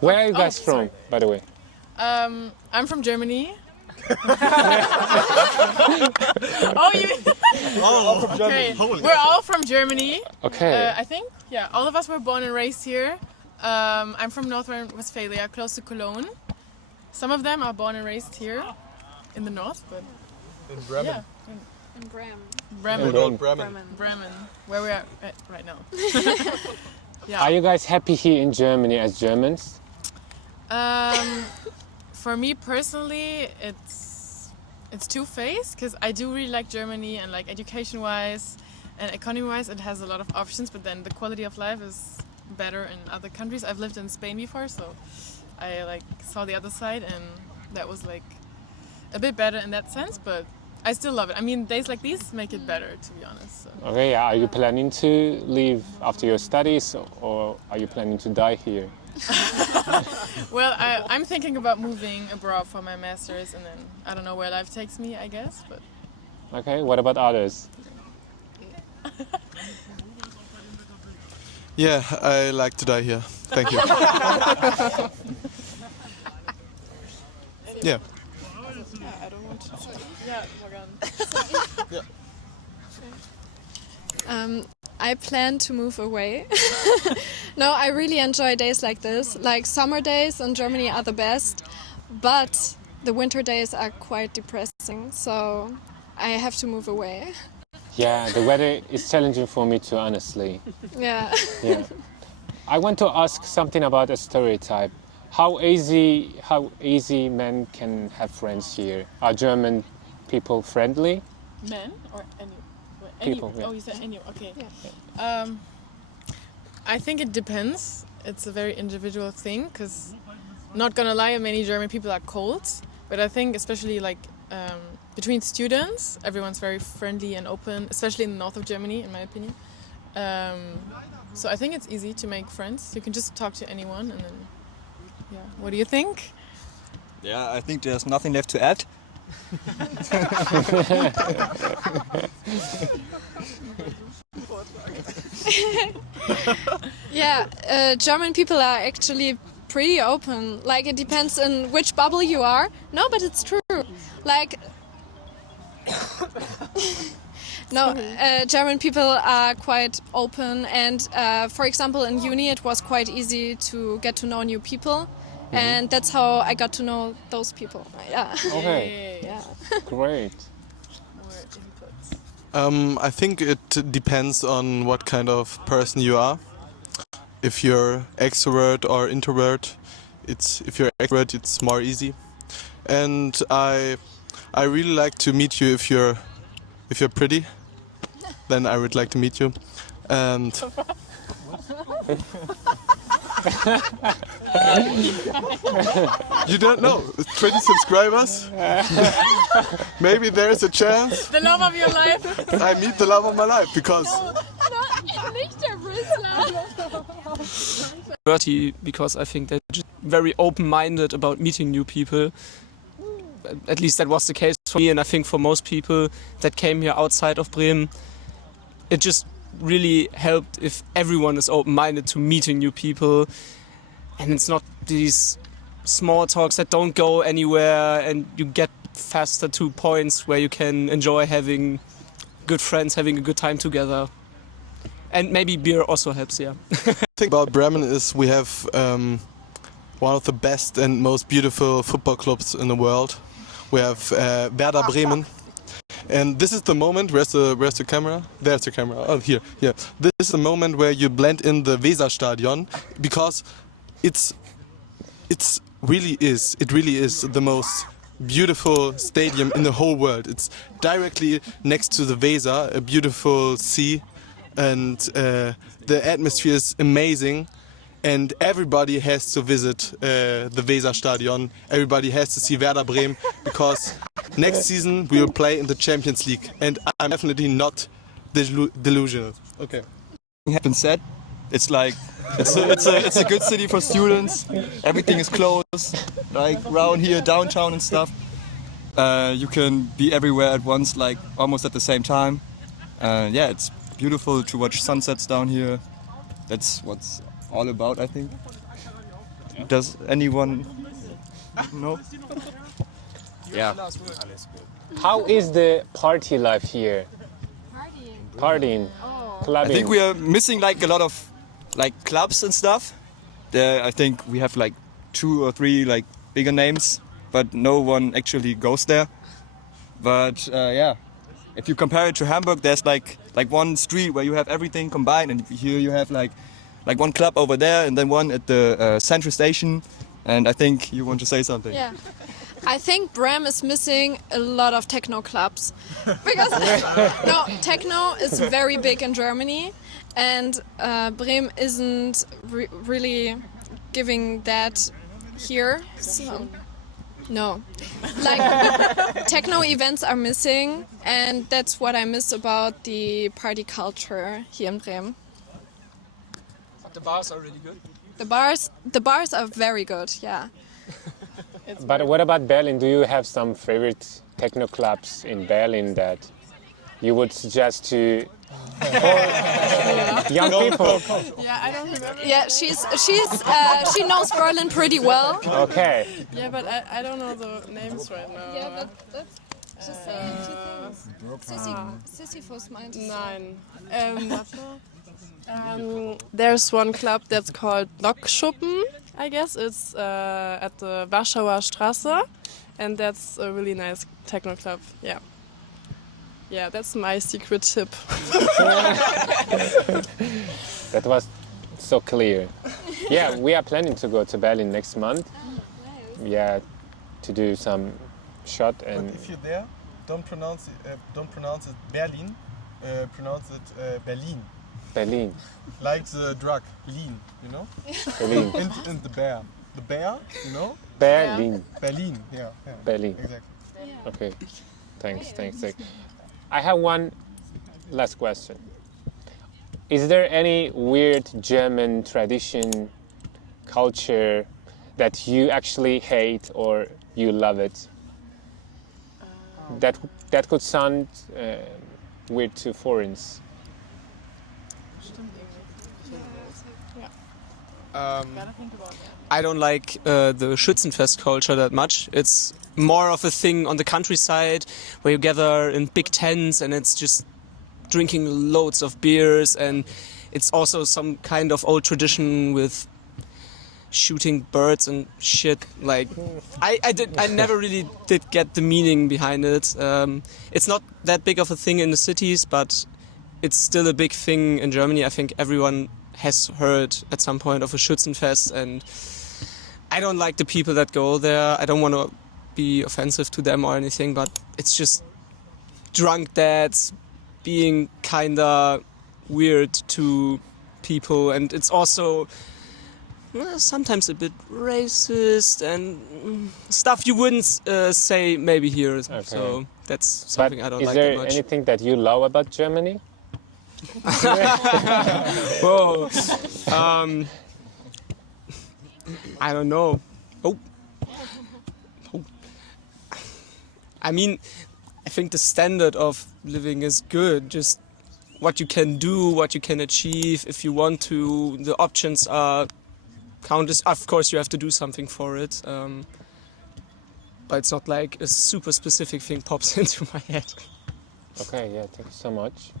Where are you guys from, sorry. by the way? I'm from Germany. Oh, you. Okay, we're all from Germany. Okay. I think. Yeah, all of us were born and raised here. I'm from North Rhine-Westphalia, close to Cologne. Some of them are born and raised here in the north, but In Bremen. yeah, In Bremen. Bremen. Bremen. Where we are at right now. Yeah. Are you guys happy here in Germany as Germans? For me personally, it's two-faced because I do really like Germany and like education-wise and economy-wise, it has a lot of options. But then the quality of life is better in other countries. I've lived in Spain before, so I like saw the other side, and that was like a bit better in that sense. But I still love it. I mean, days like these make it better, to be honest. So. Okay, are you planning to leave after your studies, or are you planning to die here? Well, I'm thinking about moving abroad for my master's, and then I don't know where life takes me, I guess. But Okay, what about others? Yeah, I like to die here. Thank you. Yeah. I don't want to. Yeah, Morgan. I plan to move away. No, I really enjoy days like this. Like summer days in Germany are the best, but the winter days are quite depressing. So I have to move away. Yeah, the weather is challenging for me too, honestly. Yeah. Yeah. I want to ask something about a stereotype. How easy men can have friends here? Are German people friendly? Men or any? People, yeah. Oh, you said any. Okay. Yeah. I think it depends. It's a very individual thing because, not gonna lie, many German people are cold. But I think especially like between students, everyone's very friendly and open, especially in the north of Germany, in my opinion. So I think it's easy to make friends. You can just talk to anyone, and then yeah. What do you think? Yeah, I think there's nothing left to add. Yeah, German people are actually pretty open. Like it depends in which bubble you are. No, but it's true. Like no, German people are quite open, and for example, in uni it was quite easy to get to know new people, and that's how I got to know those people. Yeah. Okay, Yeah. great. More inputs. I think it depends on what kind of person you are. If you're extrovert or introvert, if you're extrovert, it's more easy. And I really like to meet you if you're pretty. Then I would like to meet you. And you don't know, 20 subscribers. Maybe there is a chance The love of your life. I meet the love of my life because because I think they're just very open-minded about meeting new people. At least that was the case for me, and I think for most people that came here outside of Bremen, it just really helped if everyone is open-minded to meeting new people, and it's not these small talks that don't go anywhere, and you get faster to points where you can enjoy having good friends, having a good time together. And maybe beer also helps, yeah. the thing about Bremen is we have one of the best and most beautiful football clubs in the world. We have Werder Bremen. And this is the moment, where's the camera? There's the camera, oh here, yeah. This is the moment where you blend in the Weserstadion, because it really is the most beautiful stadium in the whole world. It's directly next to the Weser, a beautiful sea, and the atmosphere is amazing. And everybody has to visit the Weserstadion. Everybody has to see Werder Bremen, because next season we will play in the Champions League, and I'm definitely not delusional. Okay. Has been said. It's like it's a good city for students. Everything is close, like around here, downtown and stuff. You can be everywhere at once, like almost at the same time. Yeah, it's beautiful to watch sunsets down here. That's what's all about, I think. Does anyone know? Yeah. How is the party life here? Partying, I clubbing. think we are missing like a lot of like clubs and stuff. There, I think we have like 2 or 3 like bigger names, but no one actually goes there. But yeah, if you compare it to Hamburg, there's like one street where you have everything combined, and here you have like one club over there, and then one at the central station. And I think you want to say something. Yeah. I think Bremen is missing a lot of techno clubs because no, techno is very big in Germany, and Bremen isn't really giving that here. So, no, like techno events are missing, and that's what I miss about the party culture here in Bremen. The bars are really good. The bars are very good. Yeah. But what about Berlin? Do you have some favorite techno clubs in Berlin that you would suggest to young people? Yeah, I don't remember. Yeah, she knows Berlin pretty well. Okay. Yeah, but I don't know the names right now. Yeah, but that's just saying. Sisyphus meinte. Nein. There's one club that's called Lokschuppen, I guess. It's at the Warschauer Straße, and that's a really nice techno club. Yeah. Yeah, that's my secret tip. That was so clear. Yeah, we are planning to go to Berlin next month. Yeah, to do some shot and. But if you're there, don't pronounce it Berlin. Pronounce it Berlin. Berlin. Like the drug, lean, you know? Berlin. And the bear. The bear, you know? Berlin. Berlin, yeah. Berlin. Exactly. Okay. Thanks. I have one last question. Is there any weird German tradition, culture that you actually hate or you love it? That could sound weird to foreigners. I don't like the Schützenfest culture that much. It's more of a thing on the countryside where you gather in big tents and it's just drinking loads of beers, and it's also some kind of old tradition with shooting birds and shit. Like I never really did get the meaning behind it. It's not that big of a thing in the cities, but it's still a big thing in Germany. I think everyone has heard at some point of a Schützenfest, and I don't like the people that go there. I don't want to be offensive to them or anything, but it's just drunk dads being kinda weird to people, and it's also sometimes a bit racist and stuff you wouldn't say maybe here. Okay. So that's something I don't like that much. Is there anything that you love about Germany? Whoa. I don't know. Oh. I mean, I think the standard of living is good. Just what you can do, what you can achieve. If you want to, the options are countless. Of course, you have to do something for it. But it's not like a super specific thing pops into my head. Okay, yeah, thank you so much.